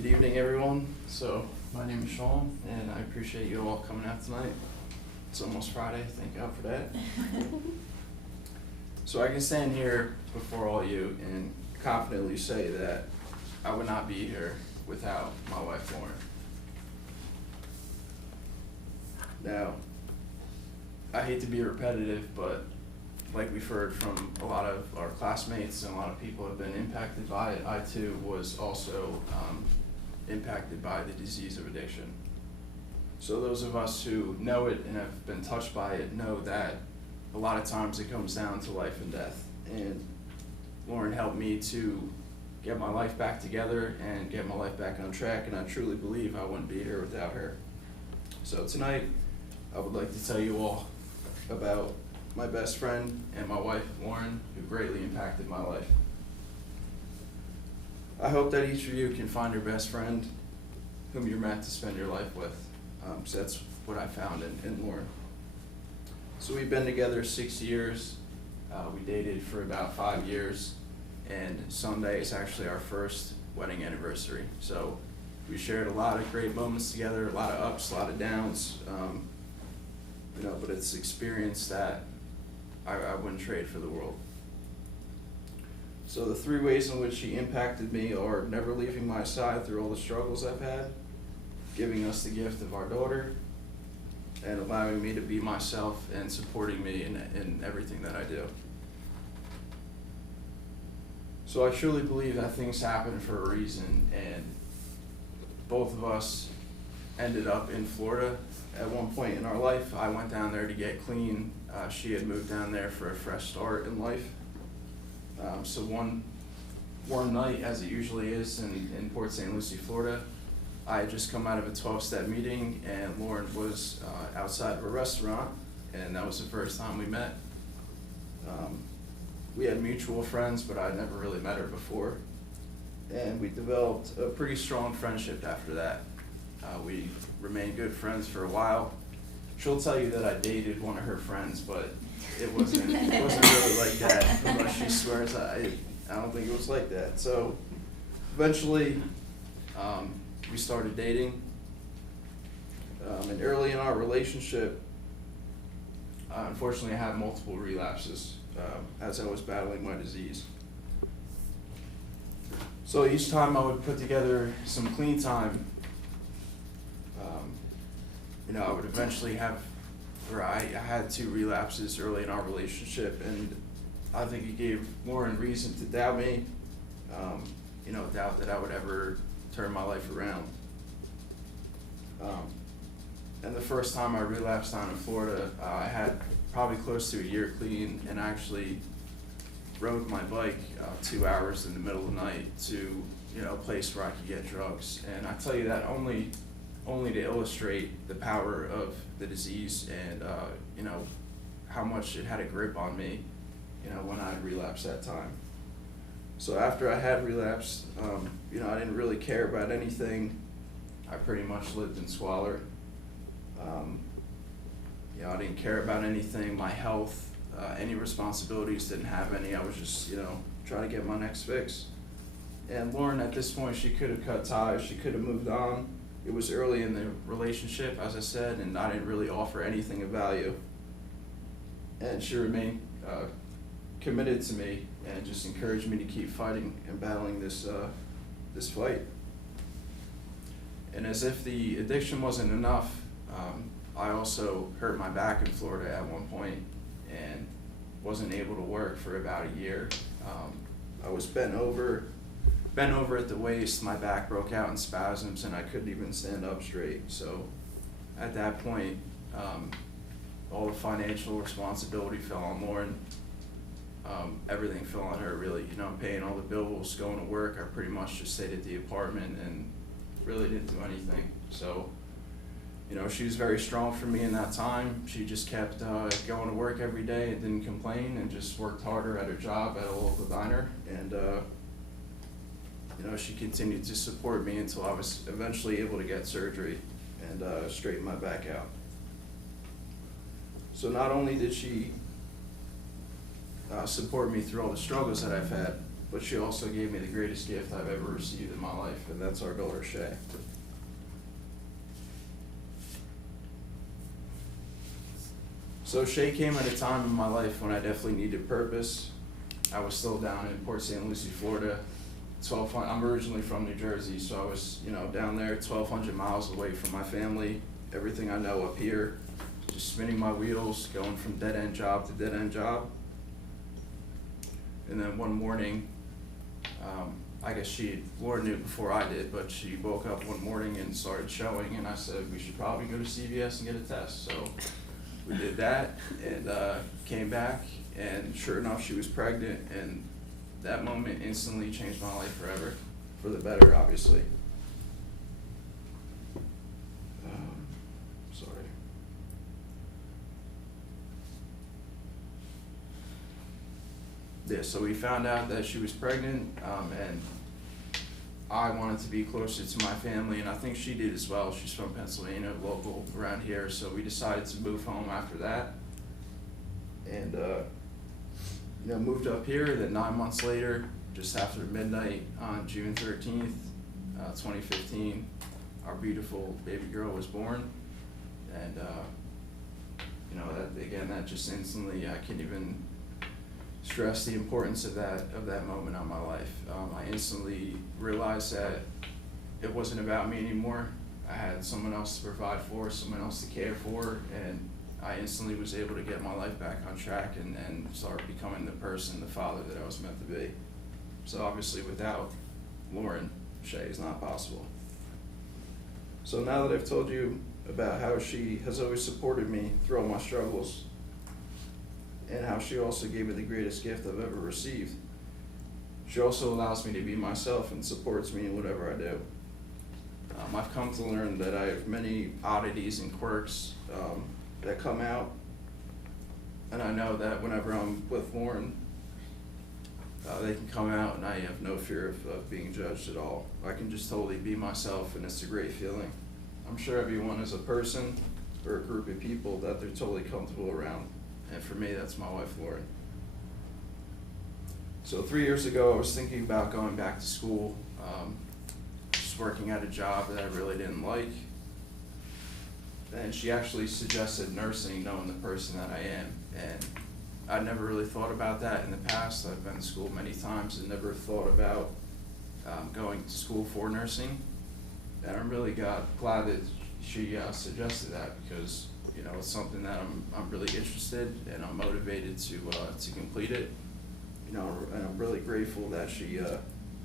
Good evening, everyone. So, my name is Sean, and I appreciate you all coming out tonight. It's almost Friday, thank God for that. So I can stand here before all you and confidently say that I would not be here without my wife, Lauren. Now, I hate to be repetitive, but like we've heard from a lot of our classmates and a lot of people have been impacted by it, I too was also impacted by the disease of addiction. So those of us who know it and have been touched by it know that a lot of times it comes down to life and death. And Lauren helped me to get my life back together and get my life back on track, and I truly believe I wouldn't be here without her. So tonight, I would like to tell you all about my best friend and my wife, Lauren, who greatly impacted my life. I hope that each of you can find your best friend whom you're meant to spend your life with. So that's what I found in Lauren. So we've been together 6 years. We dated for about 5 years, and Sunday is actually our first wedding anniversary. So we shared a lot of great moments together, a lot of ups, a lot of downs, but it's experience that I wouldn't trade for the world. So the 3 ways in which she impacted me are never leaving my side through all the struggles I've had, giving us the gift of our daughter, and allowing me to be myself and supporting me in everything that I do. So I truly believe that things happen for a reason, and both of us ended up in Florida at one point in our life. I went down there to get clean. She had moved down there for a fresh start in life. So one warm night, as it usually is in Port St. Lucie, Florida, I had just come out of a 12-step meeting, and Lauren was outside of a restaurant, and that was the first time we met. We had mutual friends, but I'd never really met her before, and we developed a pretty strong friendship after that. We remained good friends for a while. She'll tell you that I dated one of her friends, but it wasn't really like that. Unless she swears, I don't think it was like that. So eventually, we started dating, and early in our relationship, unfortunately, I had multiple relapses as I was battling my disease. So each time I would put together some clean time, I would eventually I had 2 relapses early in our relationship, and I think it gave Lauren reason to doubt me, doubt that I would ever turn my life around. And the first time I relapsed down in Florida, I had probably close to a year clean, and I actually rode my bike 2 hours in the middle of the night to a place where I could get drugs. And I tell you that only to illustrate the power of the disease and how much it had a grip on me when I had relapsed that time. So after I had relapsed, I didn't really care about anything. I pretty much lived in squalor. I didn't care about anything, my health, any responsibilities, didn't have any. I was just trying to get my next fix. And Lauren, at this point, she could have cut ties, she could have moved on. It was early in the relationship, as I said, and I didn't really offer anything of value. And she remained committed to me and just encouraged me to keep fighting and battling this fight. And as if the addiction wasn't enough, I also hurt my back in Florida at one point and wasn't able to work for about a year. I was bent over at the waist, my back broke out in spasms, and I couldn't even stand up straight. So at that point, all the financial responsibility fell on Lauren. Everything fell on her, really, paying all the bills, going to work. I pretty much just stayed at the apartment and really didn't do anything. So, she was very strong for me in that time. She just kept going to work every day and didn't complain, and just worked harder at her job at a local diner. And she continued to support me until I was eventually able to get surgery and straighten my back out. So not only did she support me through all the struggles that I've had, but she also gave me the greatest gift I've ever received in my life, and that's our daughter, Shay. So Shay came at a time in my life when I definitely needed purpose. I was still down in Port St. Lucie, Florida. I'm originally from New Jersey, so I was, down there 1,200 miles away from my family, everything I know up here, just spinning my wheels, going from dead-end job to dead-end job. And then one morning, I guess Laura knew before I did, but she woke up one morning and started showing, and I said, we should probably go to CVS and get a test. So we did that, and came back, and sure enough, she was pregnant, and that moment instantly changed my life forever, for the better, obviously. Sorry. Yeah, so we found out that she was pregnant, and I wanted to be closer to my family, and I think she did as well. She's from Pennsylvania, local around here, so we decided to move home after that. And moved up here. Then 9 months later, just after midnight on June 13th, 2015, our beautiful baby girl was born. And that just instantly, I can't even stress the importance of that moment on my life. I instantly realized that it wasn't about me anymore. I had someone else to provide for, someone else to care for, and I instantly was able to get my life back on track and start becoming the person, the father that I was meant to be. So obviously without Lauren, Shay is not possible. So now that I've told you about how she has always supported me through all my struggles, and how she also gave me the greatest gift I've ever received, she also allows me to be myself and supports me in whatever I do. I've come to learn that I have many oddities and quirks that come out, and I know that whenever I'm with Lauren, they can come out, and I have no fear of being judged at all. I can just totally be myself, and it's a great feeling. I'm sure everyone is a person or a group of people that they're totally comfortable around, and for me, that's my wife, Lauren. So 3 years ago, I was thinking about going back to school, just working at a job that I really didn't like. And she actually suggested nursing, knowing the person that I am. And I never really thought about that in the past. I've been to school many times and never thought about going to school for nursing. And I'm really glad that she suggested that, because it's something that I'm really interested in, and I'm motivated to complete it. And I'm really grateful that she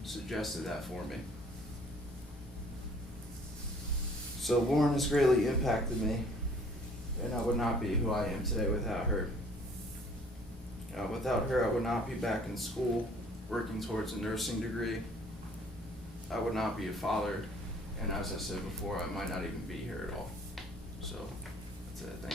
suggested that for me. So Lauren has greatly impacted me, and I would not be who I am today without her. Without her, I would not be back in school working towards a nursing degree. I would not be a father, and as I said before, I might not even be here at all. So that's it. Thank you.